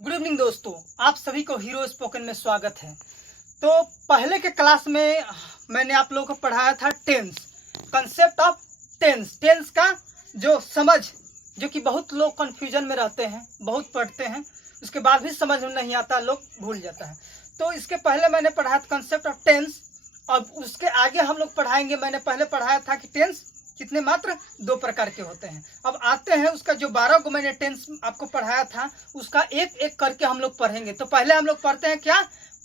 Good evening दोस्तों, आप सभी को हीरो स्पोकन में स्वागत है। तो पहले के क्लास में मैंने आप लोगों को पढ़ाया था टेंस, कंसेप्ट ऑफ टेंस का जो समझ, जो कि बहुत लोग कंफ्यूजन में रहते हैं, बहुत पढ़ते हैं, उसके बाद भी समझ में नहीं आता, लोग भूल जाता है। तो इसके पहले मैंने पढ़ाया था कंसेप्ट ऑफ टेंस। अब उसके आगे हम लोग पढ़ाएंगे। मैंने पहले पढ़ाया था कि टेंस कितने मात्र 2 प्रकार के होते हैं। अब आते हैं उसका जो 12 को मैंने टेंस आपको पढ़ाया था, उसका एक एक करके हम लोग पढ़ेंगे। तो पहले हम लोग पढ़ते हैं क्या,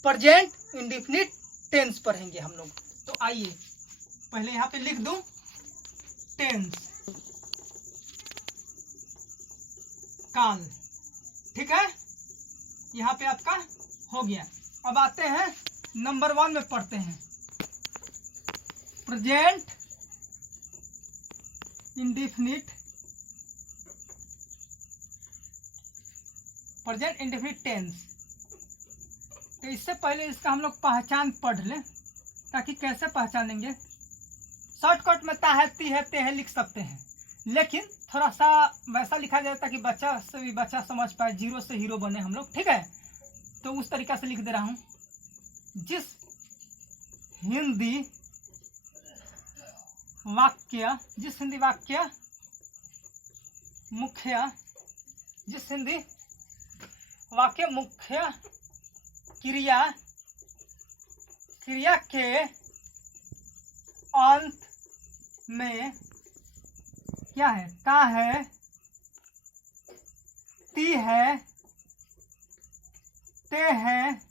प्रेजेंट इंडेफिनिट टेंस पढ़ेंगे हम लोग। तो आइए पहले यहाँ पे लिख दूं टेंस काल, ठीक है, यहाँ पे आपका हो गया। अब आते हैं नंबर 1 में पढ़ते हैं प्रेजेंट इंडेफिनिट टेंस। तो इससे पहले इसका हम लोग पहचान पढ़ लें, ताकि कैसे पहचानेंगे। शॉर्टकट में ता है, ती है, ते है लिख सकते हैं, लेकिन थोड़ा सा वैसा लिखा जाए ताकि बच्चा से भी बच्चा समझ पाए, जीरो से हीरो बने हम लोग, ठीक है। तो उस तरीका से लिख दे रहा हूं। जिस हिंदी वाक्य मुख्य क्रिया के अंत में क्या है, ता है, ती है, ते है,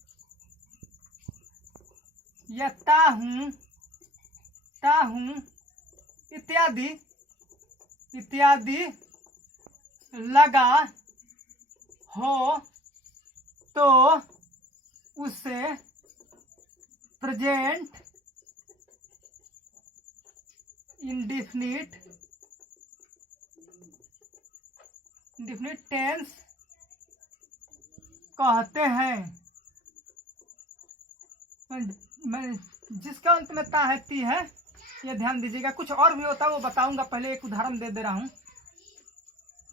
या ता हूं इत्यादि लगा हो तो उसे प्रेजेंट इंडेफिनिट टेंस कहते हैं। जिसका अंत में ता है, ती है, ये ध्यान दीजिएगा। कुछ और भी होता है वो बताऊंगा, पहले एक उदाहरण दे रहा हूं।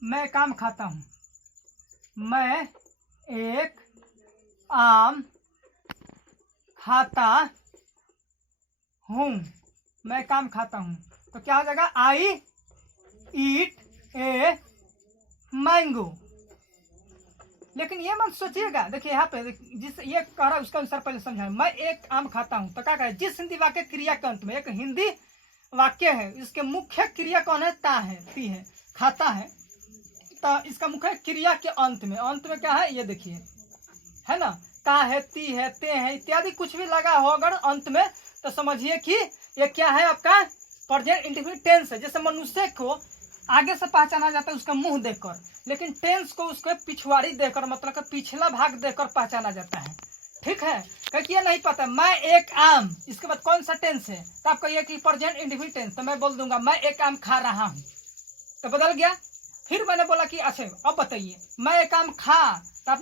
मैं एक आम खाता हूं, मैं एक आम खाता हूं, मैं एक आम खाता हूं। तो क्या हो जाएगा, आई ईट ए मैंगो। लेकिन ये मत सोचिएगा, देखिए यहाँ पे जिस ये कह रहा है उसका अनुसार पहले समझाएं। मैं एक आम खाता हूं, तो क्या कहे, जिस हिंदी वाक्य क्रिया के अंत में, एक हिंदी वाक्य है, इसके मुख्य क्रिया कौन है, ता है, ती है, खाता है। तो इसका मुख्य क्रिया के अंत में क्या है, ये देखिए, है ना, ता है, ती है, ते है इत्यादि कुछ भी लगा हो अगर अंत में, तो समझिए कि ये क्या है, आपका प्रेजेंट इंडेफिनिट टेंस है। जैसे मनुष्य को आगे से पहचाना जाता है उसका मुंह देखकर, लेकिन टेंस को उसके पिछवाड़ी देखकर, मतलब कि पिछला भाग देखकर पहचाना जाता है, ठीक है। क्योंकि ये नहीं पता मैं एक आम, इसके बाद कौन सा टेंस है, तो आप कहिए कि प्रेजेंट इंडेफिनिट टेंस, तो मैं बोल दूंगा मैं एक आम खा रहा हूं, तो बदल गया। फिर मैंने बोला कि अच्छा अब बताइए, मैं एक आम खा, तो आप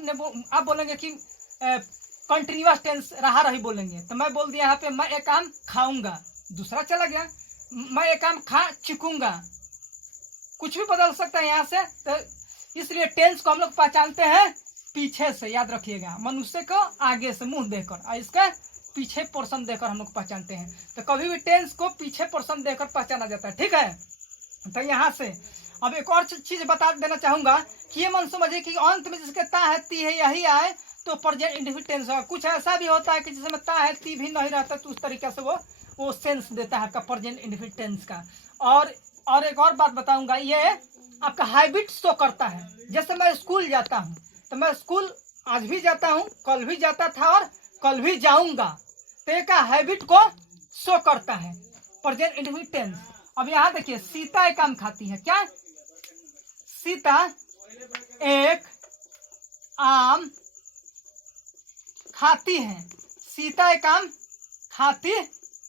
बोलेंगे कि कंटिन्यूअस टेंस रहा रही बोलेंगे, तो मैं बोल दिया यहाँ पे मैं एक आम खाऊंगा, दूसरा चला गया। मैं एक आम खा चुकूंगा, कुछ भी बदल सकता है यहाँ से। तो इसलिए टेंस को हम लोग पहचानते हैं पीछे से, याद रखिएगा, मनुष्य को आगे से मुंह देकर और इसका पीछे पोर्शन देकर हम लोग पहचानते हैं। तो कभी भी टेंस को पीछे पोर्शन देकर पहचाना जाता है, ठीक है। तो यहाँ से अब एक और चीज बता देना चाहूंगा कि ये मन समझिए कि अंत में जिसके ता है, ती है, यही आए तो प्रेजेंट इंडेफिनिट टेंस होगा। कुछ ऐसा भी होता है कि जिसमें ता है, ती भी नहीं रहता, तो उस तरीके से वो सेंस देता है आपका प्रेजेंट इंडेफिनिट टेंस का। और एक और बात बताऊंगा, ये आपका हैबिट शो करता है। जैसे मैं स्कूल जाता हूं, तो मैं स्कूल आज भी जाता हूं, कल भी जाता था और कल भी जाऊंगा, तो एक हैबिट को शो करता है प्रेजेंट इंडेफिनिट टेंस। अब यहाँ देखिए, सीता एक आम खाती है, क्या, सीता एक आम खाती है, सीता एक आम खाती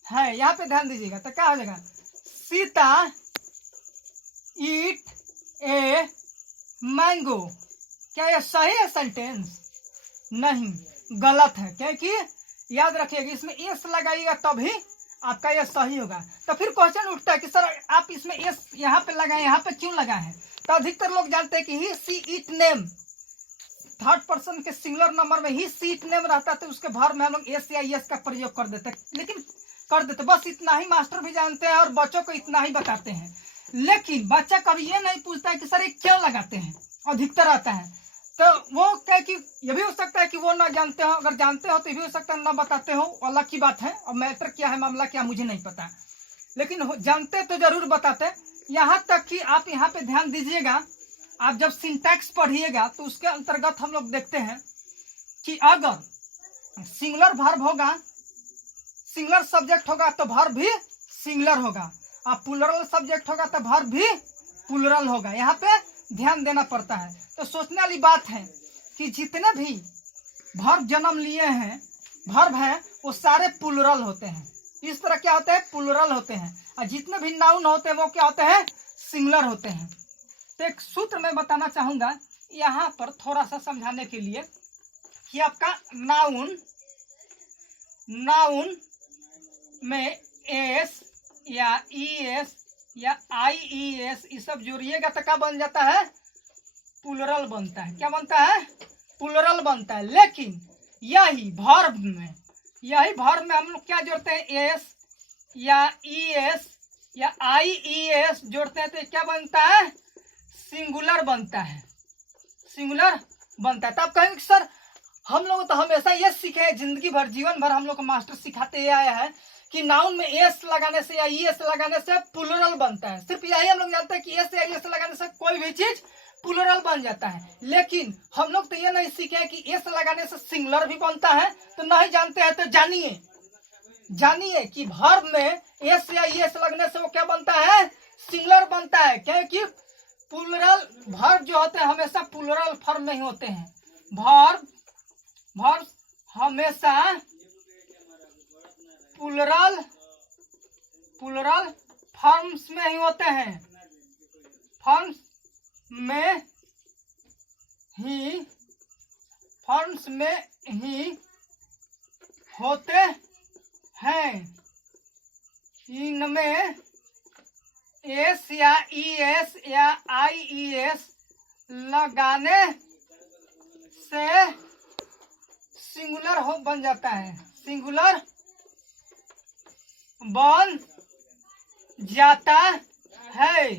है, यहाँ पे ध्यान दीजिएगा। तो क्या हो जाएगा, सीता ईट ए मैंगो। क्या यह सही है सेंटेंस? नहीं, गलत है, क्योंकि याद रखिएगा इसमें एस लगाइएगा तभी आपका यह सही होगा। तो फिर क्वेश्चन उठता है कि सर आप इसमें एस यहाँ पे लगाए, यहाँ पे क्यों लगाए हैं? तो अधिकतर लोग जानते हैं कि he she it name, third person के सिंगुलर नंबर में ही सीट नेम रहता है तो उसके भर में हम लोग एस या एस का प्रयोग कर देते हैं, लेकिन कर देते बस इतना ही मास्टर भी जानते हैं और बच्चों को इतना ही बताते हैं। लेकिन बच्चा कभी ये नहीं पूछता है कि सर ये क्यों लगाते हैं, अधिकतर आता है तो वो कहे कि ये भी हो सकता है कि वो ना जानते हो, अगर जानते हो तो ये भी हो सकता है ना बताते हो, अलग की बात है। और मैटर क्या है, मामला क्या, मुझे नहीं पता, लेकिन जानते तो जरूर बताते। यहाँ तक कि आप यहाँ पे ध्यान दीजिएगा, आप जब सिंटैक्स पढ़िएगा तो उसके अंतर्गत हम लोग देखते हैं कि अगर सिंगुलर वर्ब होगा, सिंगुलर सब्जेक्ट होगा तो वर्ब भी सिंगुलर होगा, और प्लूरल सब्जेक्ट होगा तो वर्ब भी प्लूरल होगा। यहाँ पे ध्यान देना पड़ता है। तो सोचने वाली बात है कि जितने भी वर्ब जन्म लिए हैं, वर्ब हैं, वो सारे प्लूरल होते हैं। इस तरह क्या होते हैं, प्लूरल होते हैं। और जितने भी नाउन होते हैं वो क्या होते हैं, सिंगुलर होते हैं। तो एक सूत्र मैं बताना चाहूंगा यहाँ पर थोड़ा सा समझाने के लिए कि आपका नाउन में एस या ई एस या आई ई एस ये सब जोड़िएगा तो क्या बन जाता है, प्लूरल बनता है। क्या बनता है, प्लूरल बनता है। लेकिन यही वर्ब में हम लोग क्या जोड़ते हैं, एस या ई एस या आई ई एस जोड़ते हैं तो क्या बनता है, सिंगुलर बनता है, सिंगुलर बनता है। तब कहेंगे सर हम लोग तो हमेशा ये सीखे हैं, जिंदगी भर जीवन भर हम लोग को मास्टर सिखाते आया है कि नाउन में एस लगाने से या ई एस लगाने से प्लूरल बनता है। सिर्फ यही हम लोग जानते हैं कि एस या ई एस लगाने से कोई भी चीज प्लूरल बन जाता है। लेकिन हम लोग तो ये नहीं सीखे हैं कि एस लगाने से सिंगुलर भी बनता है। तो नहीं जानते हैं तो जानिए कि वर्ब में एस या ई एस लगने से वो क्या बनता है, सिंगुलर बनता है। क्योंकि प्लूरल वर्ब जो होते हैं हमेशा प्लूरल फॉर्म में ही होते हैं। वर्ब हमेशा प्लूरल फॉर्म्स में ही होते हैं, फॉर्म्स में ही होते हैं। इनमें एस या ई एस या आई ई एस लगाने से सिंगुलर बन जाता है, सिंगुलर बन जाता है।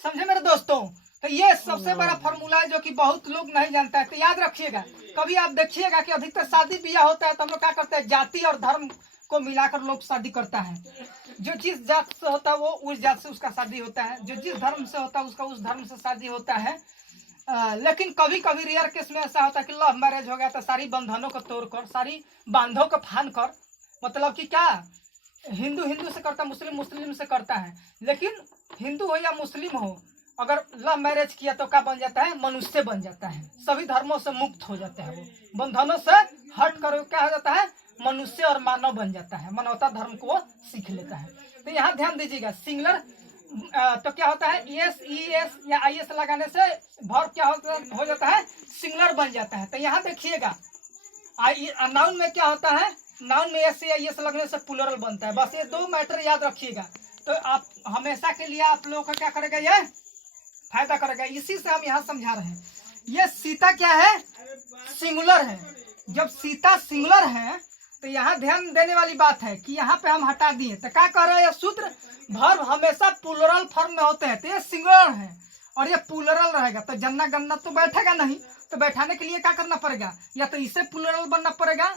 समझे मेरे दोस्तों। तो ये सबसे बड़ा फॉर्मूला है जो कि बहुत लोग नहीं जानता है। तो याद रखिएगा, कभी आप देखिएगा कि अधिकतर शादी ब्याह होता है तो हम लोग क्या करते हैं, जाति और धर्म को मिलाकर लोग शादी करता है। जो जिस जात से होता है वो उस जात से उसका शादी होता है, जो जिस धर्म से होता है उसका उस धर्म से शादी होता है। लेकिन कभी कभी रेयर केस में ऐसा होता है कि लव मैरिज हो गया तो सारी बंधनों को तोड़कर, सारी बांधों को फान कर, मतलब कि क्या, हिंदू से करता है, मुस्लिम से करता है। लेकिन हिंदू हो या मुस्लिम हो, अगर लव मैरिज किया तो क्या बन जाता है, मनुष्य बन जाता है। सभी धर्मों से मुक्त हो जाता है, वो बंधनों से हट कर क्या हो जाता है, मनुष्य और मानव बन जाता है, मानवता धर्म को वो सीख लेता है। तो यहाँ ध्यान दीजिएगा, सिंगुलर तो क्या होता है, एस ई एस या आई एस लगाने से वर्ब क्या हो जाता है, सिंगुलर बन जाता है। तो यहाँ देखिएगा नाउन में क्या होता है, नाउन में एस या ई एस लगने से प्लूरल बनता है। बस ये दो मैटर याद रखिएगा तो आप हमेशा के लिए आप लोगों का क्या करेगा, ये फायदा करेगा। इसी से हम यहाँ समझा रहे हैं। ये सीता क्या है, सिंगुलर है। जब सीता सिंगुलर है तो यहाँ ध्यान देने वाली बात है कि यहाँ पे हम हटा दिए तो क्या कह रहे हैं, सूत्र वर्ब हमेशा प्लूरल फॉर्म में होते हैं। तो ये सिंगुलर है और ये प्लूरल रहेगा तो जन्ना गन्ना तो बैठेगा नहीं। तो बैठाने के लिए क्या करना पड़ेगा, या तो इसे प्लूरल बनना पड़ेगा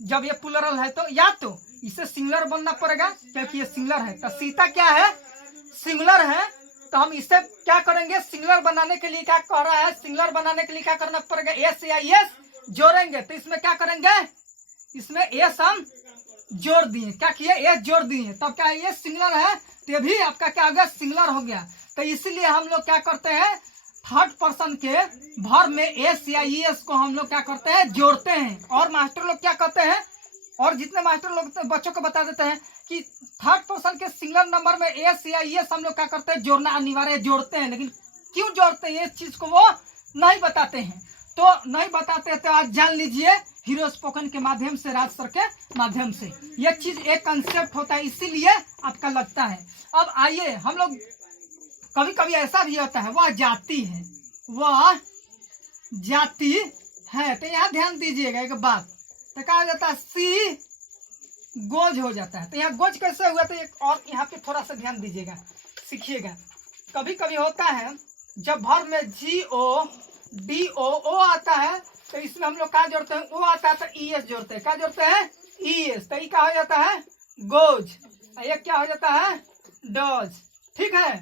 जब ये प्लूरल है, तो या तो इसे सिंगुलर बनना पड़ेगा क्योंकि ये सिंगुलर है। तो सीता क्या है, सिंगुलर है। तो हम इसे क्या करेंगे, सिंगुलर बनाने के लिए क्या कह रहा है, सिंगुलर बनाने के लिए क्या करना पड़ेगा, एस या एस जोड़ेंगे। तो इसमें क्या करेंगे, इसमें एस हम जोड़ दिए, क्या किए, एस जोड़ दिए। तब क्या ये सिंगुलर है तो ये भी आपका क्या हो गया, सिंगुलर हो गया। तो इसीलिए हम लोग क्या करते हैं, थर्ड पर्सन के वर्ब में एस या ई एस को हम लोग क्या करते हैं, जोड़ते हैं। और मास्टर लोग क्या कहते हैं, और जितने मास्टर लोग बच्चों को बता देते हैं कि थर्ड पर्सन के सिंगुलर नंबर में एस या ई एस हम लोग क्या करते हैं, जोड़ना अनिवार्य, जोड़ते हैं। लेकिन क्यों जोड़ते हैं इस चीज को वो नहीं बताते हैं। तो नहीं बताते तो आज जान लीजिए हीरो स्पोकन के माध्यम से, राज सर के माध्यम से यह चीज एक कंसेप्ट होता है, इसीलिए आपका लगता है। अब आइए हम लोग, कभी कभी ऐसा भी होता है, वह जाति है, वह जाती है। तो यहाँ ध्यान दीजिएगा एक बात, तो क्या हो जाता है, सी गोज हो जाता है। तो यहाँ गोज कैसे हुआ, तो एक और यहाँ पे थोड़ा सा ध्यान दीजिएगा, सीखिएगा। कभी कभी होता है जब भर में जी ओ डी ओ आता है, तो इसमें हम लोग क्या जोड़ते हैं, ओ आता है तो ई एस जोड़ते हैं। क्या जोड़ते हैं, ई एस। तो ये क्या हो जाता है, गोज। ये क्या हो जाता है, डॉज। ठीक है,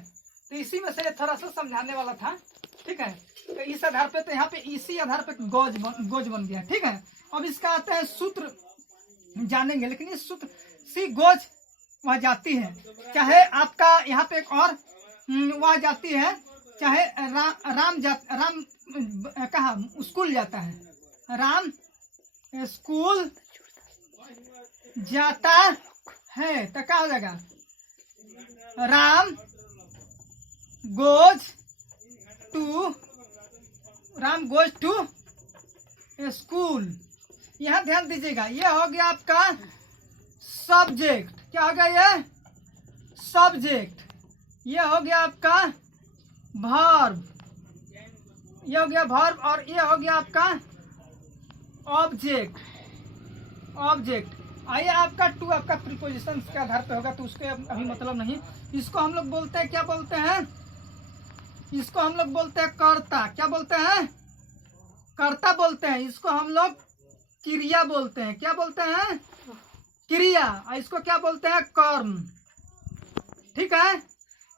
तो इसी में से थोड़ा सा समझाने वाला था। ठीक है, तो इस आधार पे, तो यहाँ पे इसी आधार पे गोज बन गया। ठीक है, अब इसका आता है सूत्र जानेंगे, लेकिन इस सूत्र सी गोज वह जाती है, चाहे आपका यहाँ पे एक और वह जाती है, चाहे राम कहा स्कूल जाता है, राम स्कूल जाता है। तो क्या हो जाएगा, राम गोज टू स्कूल। यहाँ ध्यान दीजिएगा, ये हो गया आपका सब्जेक्ट। क्या हो गया, ये सब्जेक्ट। ये हो गया आपका वर्ब, ये हो गया वर्ब, और ये हो गया आपका ऑब्जेक्ट। आइए आपका टू आपका प्रीपोजिशन के आधार पे होगा, तो उसके अभी मतलब नहीं। इसको हम लोग बोलते हैं, क्या बोलते हैं, इसको हम लोग बोलते हैं कर्ता। क्या बोलते हैं, कर्ता बोलते हैं। इसको हम लोग क्रिया बोलते हैं। क्या बोलते हैं, क्रिया। इसको क्या बोलते हैं, कर्म। ठीक है,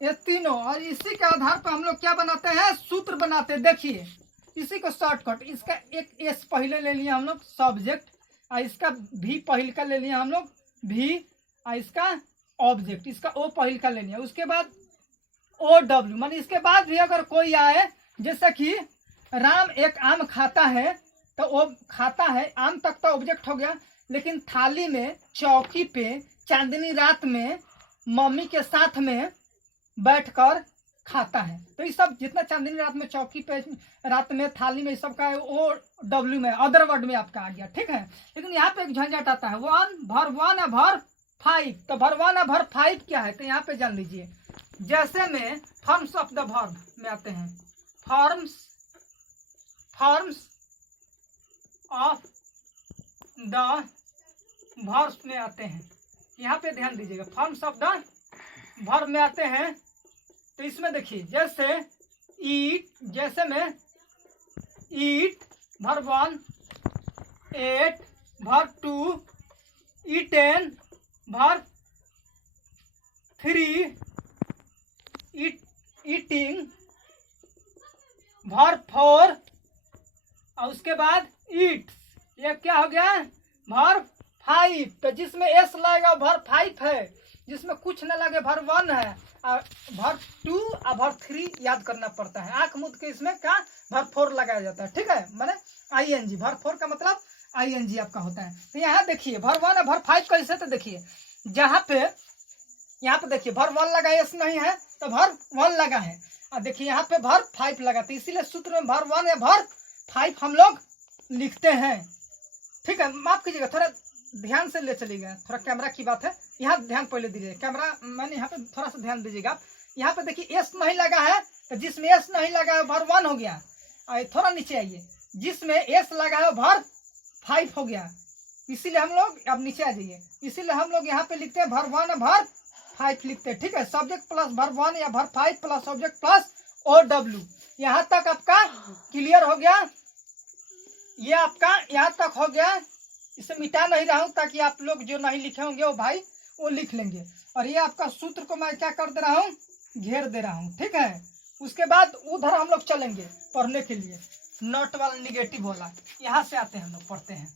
ये तीनों, और इसी के आधार पर हम लोग क्या बनाते हैं, सूत्र बनाते हैं। देखिए इसी को शॉर्टकट, इसका एक एस पहले ले लिया हम लोग, सब्जेक्ट, और इसका भी पहले का ले लिया हम लोग, भी, और इसका ऑब्जेक्ट, इसका ओ पहले का ले लिया। उसके बाद ओ डब्ल्यू, माने इसके बाद भी अगर कोई आए, जैसे कि राम एक आम खाता है, तो वो खाता है, आम तक तो ऑब्जेक्ट हो गया, लेकिन थाली में, चौकी पे, चांदनी रात में मम्मी के साथ में बैठकर खाता है। तो ये सब जितना चांदनी रात में, चौकी पे, रात में, थाली में, सब का ओ डब्ल्यू में, अदर वर्ड में आपका आ गया। ठीक है, लेकिन यहाँ पे एक झंझट आता है, वन या भर फाइव। तो भर वन या भर फाइव क्या है, तो यहाँ पे जान लीजिए। जैसे में फॉर्म्स ऑफ द वर्ब में आते हैं, फॉर्म्स ऑफ द वर्ब्स में आते हैं। यहाँ पे ध्यान दीजिएगा, फॉर्म्स ऑफ द वर्ब में आते हैं। तो इसमें देखिए, जैसे ईट, जैसे में eat verb one, ate verb two, eaten verb three, eating verb four, और उसके बाद ईट, ये क्या हो गया, वर्ब फाइव। तो जिसमें एस लगेगा वर्ब फाइव है, जिसमें कुछ न लगे वर्ब वन है, और वर्ब टू और वर्ब थ्री याद करना पड़ता है। आंख मुद के इसमें क्या वर्ब फोर लगाया जाता है। ठीक है, माने आईएनजी, वर्ब फोर का मतलब आईएनजी आपका होता है। तो यहाँ देखिए वर्ब वन और वर्ब फाइव कैसे, तो देखिए जहाँ पे, यहाँ पे देखिए वर्ब वन लगा, एस नहीं है तो वर्ब वन लगा है, और देखिए यहाँ पे वर्ब फाइव लगा, तो इसीलिए सूत्र में वर्ब वन या वर्ब फाइव हम लोग लिखते हैं। ठीक है, माफ कीजिएगा, थोड़ा ध्यान से ले चलिएगा, थोड़ा कैमरा की बात है, यहाँ ध्यान पहले दीजिए, कैमरा मैंने यहाँ पे थोड़ा सा ध्यान दीजिएगा। यहाँ पे देखिए एस नहीं लगा है, तो जिसमें एस नहीं लगा है वर्ब वन हो गया। थोड़ा नीचे आइए, जिसमें एस लगा है वर्ब फाइव हो गया, इसीलिए हम लोग, अब नीचे आ जाइए, इसीलिए हम लोग यहाँ पे लिखते हैं वर्ब वन वर्ब फाइव लिखते हैं। ठीक है, सब्जेक्ट प्लस वर्ब वन या verb five plus subject plus O W. यहाँ तक आपका क्लियर हो गया, ये आपका यहाँ तक हो गया। इसे मिटा नहीं रहा हूँ ताकि आप लोग जो नहीं लिखे होंगे वो भाई वो लिख लेंगे। और ये आपका सूत्र को मैं क्या कर दे रहा हूँ, घेर दे रहा हूँ। ठीक है, उसके बाद उधर हम लोग चलेंगे पढ़ने के लिए, नॉट वाला निगेटिव वाला, यहाँ से आते हैं हम लोग पढ़ते हैं।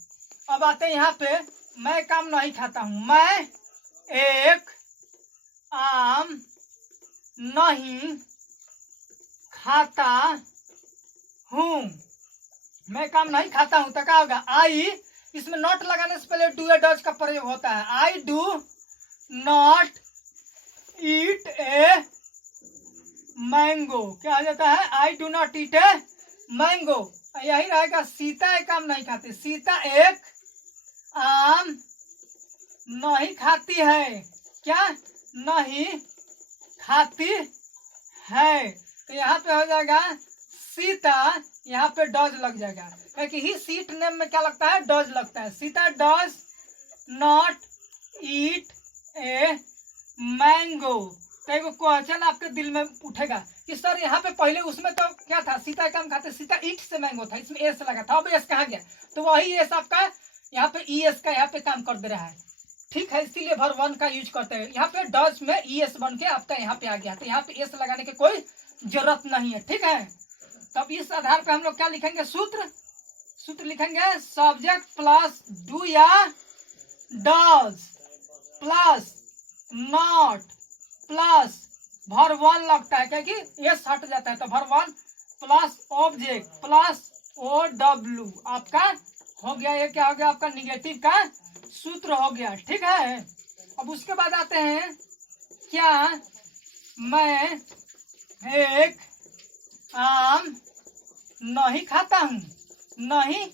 अब आते हैं यहाँ पे, मैं काम नहीं खाता हूँ, मैं एक आम नहीं खाता हूँ, मैं काम नहीं खाता हूँ, तो क्या होगा, आई, इसमें नॉट लगाने से पहले डू या डज का प्रयोग होता है। I do not eat a mango, क्या हो जाता है, I do not eat a mango. यही रहेगा, सीता एक आम नहीं खाती, सीता एक आम नहीं खाती है, क्या नहीं खाती है। तो यहाँ पे हो जाएगा, सीता यहाँ पे डज लग जाएगा, क्योंकि ही सीट नेम में क्या लगता है, डज लगता है। Sita does not eat a mango. तो एक क्वेश्चन आपके दिल में उठेगा कि सर यहाँ पे पहले उसमें तो क्या था, सीता का हम खाते, सीता ईट से मैंगो था, इसमें एस लगा था, अब एस कहाँ गया, तो वही एस आपका यहाँ पे ई एस का यहाँ पे काम कर दे रहा है। ठीक है, इसीलिए भर वन का यूज करते हैं। यहाँ पे डज में ई एस बन के आपका यहाँ पे आ गया, तो यहाँ पे एस लगाने की कोई जरूरत नहीं है। ठीक है, तब इस आधार पे हम लोग क्या लिखेंगे, सूत्र लिखेंगे सब्जेक्ट प्लस डू या does plus not plus verb one लगता है, क्योंकि एस हट जाता है, तो verb one plus object plus O W आपका हो गया। ये क्या हो गया, आपका निगेटिव का सूत्र हो गया। ठीक है, अब उसके बाद आते हैं, क्या मैं एक आम नहीं खाता हूँ, नहीं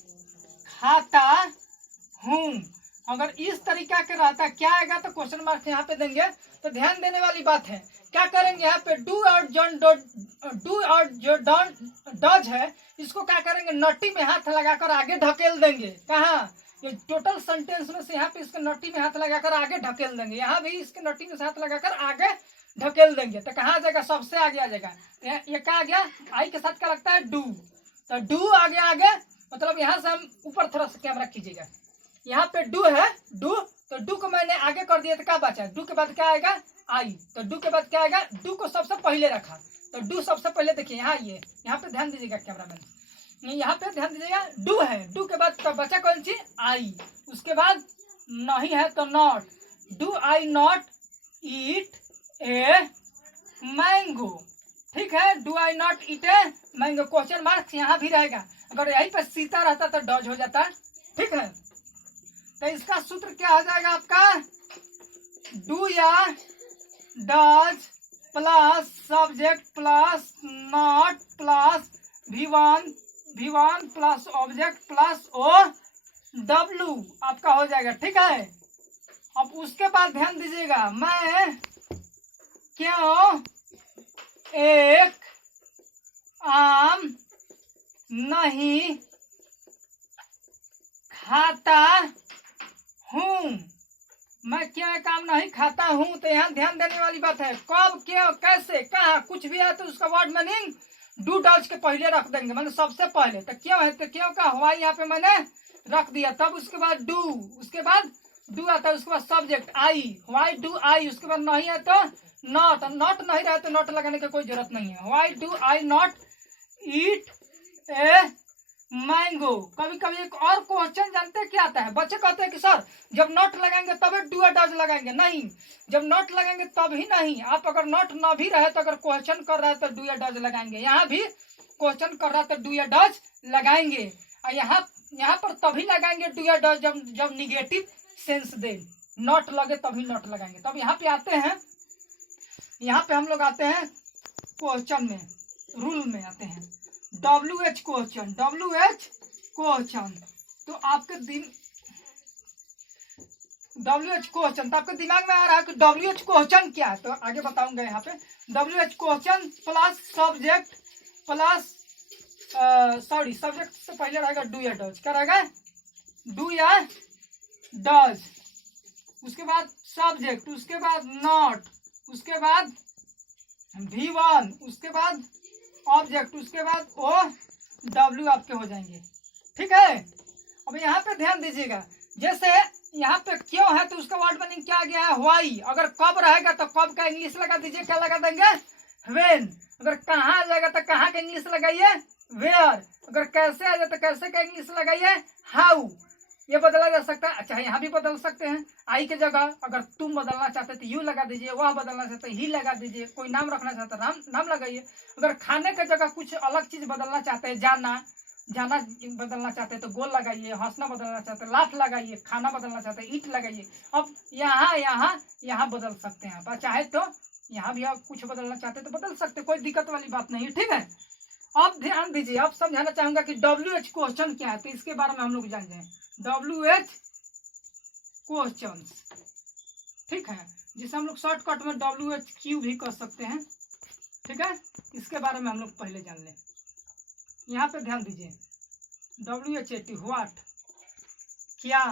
खाता हूँ। अगर इस तरीका के रहता क्या आएगा, तो क्वेश्चन मार्क यहाँ पे देंगे। तो ध्यान देने वाली बात है, क्या करेंगे यहाँ पे डू और जो डज है, इसको क्या करेंगे, नट्टी में हाथ लगाकर आगे ढकेल देंगे। कहाँ, ये टोटल सेंटेंस में से यहाँ पे इसके नट्टी में हाथ लगाकर आगे ढकेल देंगे, यहाँ भी इसके नट्टी में से हाथ लगाकर आगे ढकेल देंगे। तो कहाँ आ जाएगा, सबसे आगे आ जाएगा। ये क्या आ गया, आई के साथ क्या लगता है, डू। तो डू आगे मतलब यहाँ से हम ऊपर थोड़ा सा कैमरा खींचेगा, यहाँ पे डू है, डू, तो डू को मैंने आगे कर दिया, तो क्या बचा, डू के बाद क्या आएगा, आई। तो डू के बाद क्या आएगा, डू को सबसे पहले रखा, तो डू सबसे पहले देखिए यहाँ, ये यहाँ पे ध्यान दीजिएगा कैमरामैन, यहाँ पे ध्यान दीजिएगा, डू है, डू के बाद तो बचा कौन सी, आई। उसके बाद नहीं है तो not, do I not eat a mango. ठीक है, do I not eat a mango, question mark यहाँ भी रहेगा। अगर यहीं पे सीता रहता तो डज हो जाता। ठीक है, तो इसका सूत्र क्या हो जाएगा आपका, डू या does plus subject plus not plus V1 plus object plus O W आपका हो जाएगा। ठीक है, अब उसके बाद ध्यान दीजिएगा, मैं क्यों एक आम नहीं खाता हूँ, मैं क्या काम नहीं खाता हूँ। तो यहाँ ध्यान देने वाली बात है, कब, क्यों, कैसे, कहाँ, कुछ भी है तो उसका वर्ड मीनिंग डू डज के पहले रख देंगे, मतलब सबसे पहले। तो क्यों है, तो क्यों का हवाई यहाँ पे मैंने रख दिया, तब उसके बाद डू, उसके बाद डू आता है, उसके बाद subject I, why do I, उसके बाद नहीं है तो नॉट, नॉट नहीं रहे तो नॉट लगाने की कोई जरूरत नहीं है। Why do I not eat a mango. कभी कभी एक और क्वेश्चन जानते हैं क्या आता है, बच्चे कहते हैं कि सर जब नॉट लगाएंगे तभी डू या डज लगाएंगे, नहीं, जब नॉट लगाएंगे तभी नहीं। आप अगर नॉट ना भी रहे तो अगर क्वेश्चन कर रहा है तो डू या डज लगाएंगे, यहाँ भी क्वेश्चन कर रहा है तो डू या डज लगाएंगे। और यहाँ पर तभी लगाएंगे डू या डज जब निगेटिव सेंस दे, नॉट लगे तभी नॉट लगाएंगे। तब यहाँ पे आते हैं, यहाँ पे हम लोग आते हैं क्वेश्चन में, रूल में आते हैं, WH क्वेश्चन, WH क्वेश्चन। तो आपके WH क्वेश्चन, तो आपके दिमाग में आ रहा है कि WH क्वेश्चन क्या है, तो आगे बताऊंगा। यहाँ पे WH question plus subject plus subject से पहले रहेगा डू या डज, क्या रहेगा, डू या डज, उसके बाद सब्जेक्ट, उसके बाद नॉट, उसके बाद V1, उसके बाद ऑब्जेक्ट, उसके बाद ओ डब्ल्यू आपके हो जाएंगे। ठीक है, अब यहाँ पे ध्यान दीजिएगा, जैसे यहाँ पे क्यों है तो उसका वर्ड मीनिंग क्या आ गया है, व्हाई। अगर कब रहेगा तो कब का इंग्लिश लगा दीजिए, क्या लगा देंगे, व्हेन। अगर कहाँ आ जाएगा तो कहाँ का इंग्लिश लगाइए, वेयर। अगर कैसे आ जाए तो कैसे का इंग्लिश लगाइए, हाउ। ये बदला जा सकता है, अच्छा यहाँ भी बदल सकते हैं, आई के जगह अगर तुम बदलना चाहते तो यू लगा दीजिए, वह बदलना चाहते ही लगा दीजिए, कोई नाम रखना चाहता नाम लगाइए। अगर खाने के जगह कुछ अलग चीज बदलना चाहते हैं, जाना बदलना चाहते हैं तो गोल लगाइए, हंसना बदलना चाहते हैं लाफ लगाइए, खाना बदलना चाहते हैं ईट लगाइए। अब यहाँ बदल सकते हैं आप, चाहे तो यहाँ भी आप कुछ बदलना चाहते तो बदल सकते, कोई दिक्कत वाली बात नहीं। ठीक है, अब ध्यान दीजिए, अब समझाना चाहूंगा कि WH क्वेश्चन क्या है, तो इसके बारे में हम लोग जान जाए। WH क्वेश्चन, ठीक है, जिसे हम लोग शॉर्टकट में WHQ भी कर सकते हैं। ठीक है, इसके बारे में हम लोग पहले जान लें। यहाँ पे ध्यान दीजिए, WHAT व्हाट, क्या,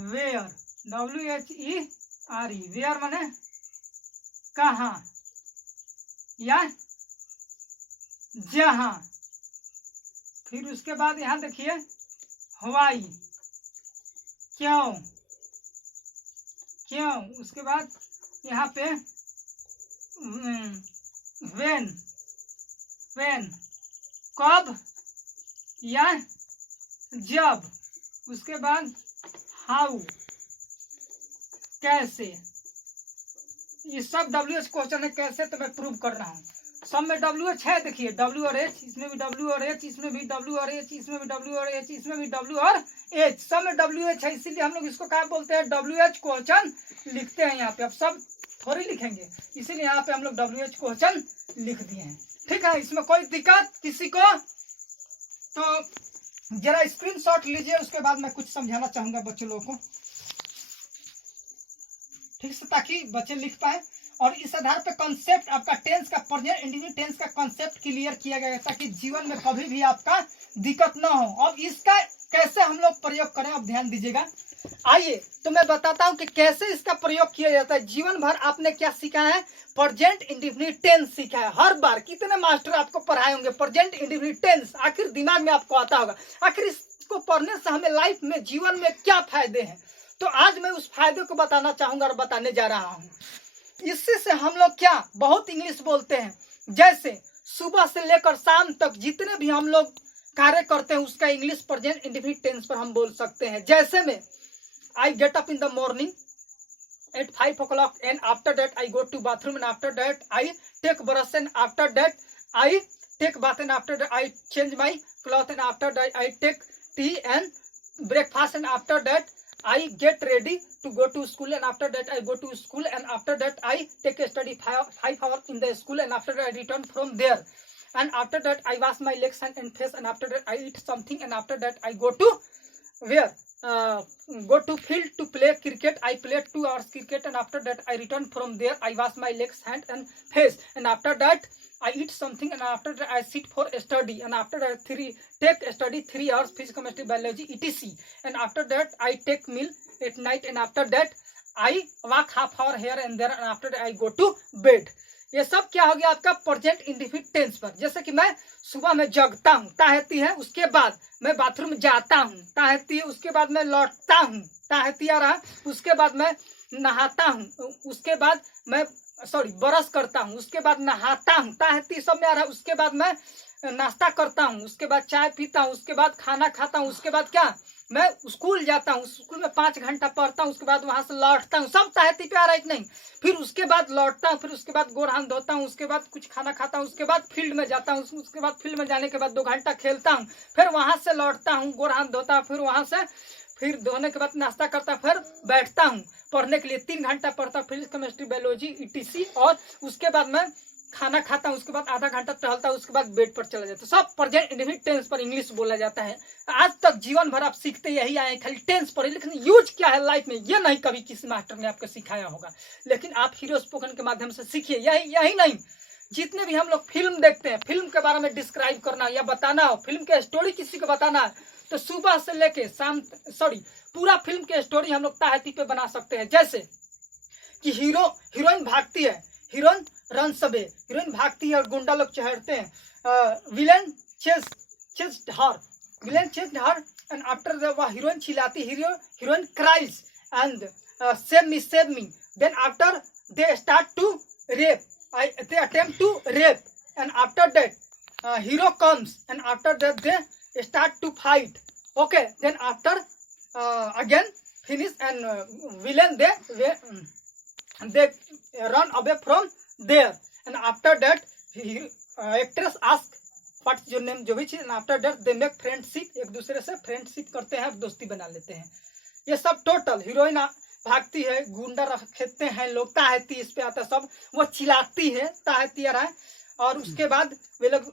वेयर, WHERE वेयर माने कहाँ या जहाँ। फिर उसके बाद यहाँ देखिए व्हाई, क्यों, क्यों। उसके बाद यहाँ पे व्हेन, व्हेन कब या जब। उसके बाद हाउ, कैसे। ये सब WH क्वेश्चन है, कैसे तो मैं प्रूव कर रहा हूँ। सब में WH है, देखिए W और H, इसमें भी W और H, इसमें भी W और H, इसमें भी W और H, इसमें भी W और H, सब में WH है। इसीलिए हम लोग इसको क्या बोलते हैं, WH क्वेश्चन लिखते हैं यहाँ पे। अब सब थोड़ी लिखेंगे, इसीलिए यहाँ पे हम लोग WH क्वेश्चन लिख दिए हैं। ठीक है, इसमें कोई दिक्कत किसी को? तो जरा स्क्रीनशॉट लीजिए, उसके बाद मैं कुछ समझाना चाहूंगा बच्चे लोगों को ठीक से, ताकि बच्चे लिख पाए। और इस आधार पे कॉन्सेप्ट आपका टेंस का, प्रेजेंट इंडेफिनिट टेंस का कॉन्सेप्ट क्लियर किया गया, ताकि जीवन में कभी भी आपका दिक्कत ना हो। अब इसका कैसे हम लोग प्रयोग करें, अब ध्यान दीजिएगा। आइए तो मैं बताता हूं कि कैसे इसका प्रयोग किया जाता है। जीवन भर आपने क्या सीखा है, प्रेजेंट इंडेफिनिट टेंस सीखा है। हर बार कितने मास्टर आपको पढ़ाए होंगे प्रेजेंट इंडेफिनिट टेंस, आखिर दिमाग में आपको आता होगा, आखिर इसको पढ़ने से हमें लाइफ में, जीवन में क्या फायदे हैं। तो आज मैं उस फायदे को बताना चाहूंगा और बताने जा रहा हूं। इससे से हम लोग क्या बहुत इंग्लिश बोलते हैं, जैसे सुबह से लेकर शाम तक जितने भी हम लोग कार्य करते हैं उसका इंग्लिश प्रेजेंट इंडेफिनिट टेंस पर हम बोल सकते हैं। जैसे में I get up in the morning at 5 o'clock and after that I go to bathroom and after that I take brush and after that I take bath and after that I change my cloth and after that I take tea and breakfast and after that I get ready to go to school and after that I go to school and after that I take a study 5 hours in the school and after that I return from there and after that I wash my legs and face and after that I eat something and after that I go to where go to field to play cricket. I play 2 hours cricket and after that I return from there. I wash my legs, hand and face and after that I eat something and after that I sit for a study and after that take a study 3 hours physics, chemistry, biology, etc. And after that I take meal at night and after that I walk half hour here and there and after that I go to bed. ये सब क्या हो गया आपका present indefinite tense पर। जैसे कि मैं सुबह में जगता हूँ, ताहती है, उसके बाद मैं बाथरूम जाता हूँ, ताहती है, उसके बाद मैं लौटता हूँ, ताहती आ रहा, उसके बाद मैं नहाता हूँ, उसके बाद मैं ब्रश करता हूँ, उसके बाद नहाता हूँ, ताहती सब में आ रहा, उसके बाद मैं नाश्ता करता हूँ, उसके बाद चाय पीता हूँ, उसके बाद खाना खाता हूँ, उसके बाद क्या मैं स्कूल जाता हूँ, स्कूल में 5 घंटा पढ़ता हूँ, उसके बाद वहां से लौटता हूँ, सब ताहती पे आ रहा है कि नहीं। फिर उसके बाद लौटता हूँ, फिर उसके बाद गोड़ हाथ धोता हूँ, उसके बाद कुछ खाना खाता हूँ, उसके बाद फील्ड में जाता हूँ, उसके बाद फील्ड में जाने के बाद 2 घंटा खेलता हूँ, फिर वहां से लौटता हूँ, गोड़ हाथ धोता हूँ, फिर वहां से फिर धोने के बाद नाश्ता करता, फिर बैठता हूँ पढ़ने के लिए, 3 घंटा पढ़ता, फिजिक्स, केमिस्ट्री, बायोलॉजी, etc. और उसके बाद मैं खाना खाता हूँ, उसके बाद आधा घंटा टहलता हूँ, उसके बाद बेड पर चला जाता है। सब प्रेजेंट इंडेफिनिट टेंस पर इंग्लिश बोला जाता है। आज तक जीवन भर आप सीखते यही आए, खाली टेंस पर, लेकिन यूज क्या है लाइफ में ये नहीं कभी किसी मास्टर ने आपको सिखाया होगा। लेकिन आप हीरो स्पोकन के माध्यम से सीखिए। यही नहीं, जितने भी हम लोग फिल्म देखते हैं, फिल्म के बारे में डिस्क्राइब करना या बताना हो, फिल्म के स्टोरी किसी को बताना है तो सुबह से लेके शाम पूरा फिल्म के स्टोरी हम लोग ताहती पे बना सकते हैं। जैसे कि हीरोइन भागती है, हीरोइन रन सबे, हीरोइन भागती है और गुंडा लोग चढ़ते हैं, villain chased her and after the heroine चिल्लाती, heroine cries and save me, then after they start to rape, they attempt to rape and after that hero comes and after that they start to fight, okay, then after again finish and villain they run away from there and after that actress ask what's your name, जो भी चीज, and after that they make friendship, एक दूसरे से friendship करते हैं, दोस्ती बना लेते हैं। ये सब टोटल हीरोइन भागती है, गुंडा खेलते हैं लोग, ताहती इस पे आता है, सब वो चिल्लाती है, ताहती आ रहा है, और उसके बाद वे लोग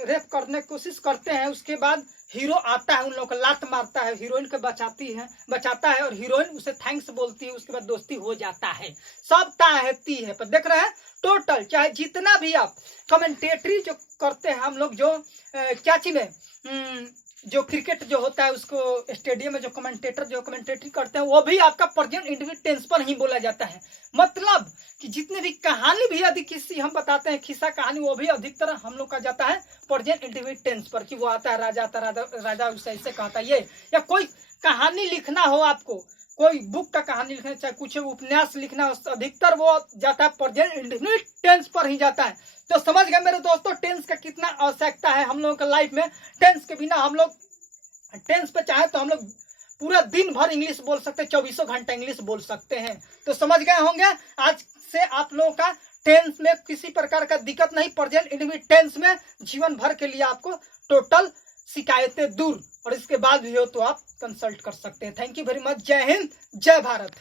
रेप करने की कोशिश करते हैं। उसके बाद हीरो आता है, उन लोगों को लात मारता है, हीरोइन को बचाता है और हीरोइन उसे थैंक्स बोलती है। उसके बाद दोस्ती हो जाता है, सब ताहती है। पर देख रहे हैं टोटल चाहे जितना भी आप कमेंटेटरी जो करते हैं हम लोग, जो क्या चीज में जो क्रिकेट जो होता है उसको स्टेडियम में जो कमेंटेटरी करते हैं वो भी आपका प्रेजेंट इंडेफिनिट टेंस पर ही बोला जाता है। मतलब कि जितने भी कहानी भी यदि किसी हम बताते हैं खिस्सा कहानी, वो भी अधिकतर हम लोग का जाता है प्रेजेंट इंडेफिनिट टेंस पर, कि वो आता है राजा आता राजा उसे ऐसे कहता है ये। या कोई कहानी लिखना हो आपको, कोई बुक का कहानी लिखना, चाहे कुछ उपन्यास लिखना हो, अधिकतर वो जाता है प्रेजेंट इंडेफिनिट टेंस पर ही जाता है। तो समझ गए मेरे दोस्तों टेंस का कितना आवश्यकता है हम लोगों का लाइफ में। टेंस के बिना हम लोग टेंस पे चाहे तो हम लोग पूरा दिन भर इंग्लिश बोल सकते हैं, 24 घंटा इंग्लिश बोल सकते हैं। तो समझ गए होंगे आज से आप लोगों का टेंस में किसी प्रकार का दिक्कत नहीं। प्रेजेंट इंडेफिनिट टेंस में जीवन भर के लिए आपको टोटल शिकायतें दूर, और इसके बाद भी हो तो आप कंसल्ट कर सकते हैं। Thank you very much. जय हिंद, जय भारत।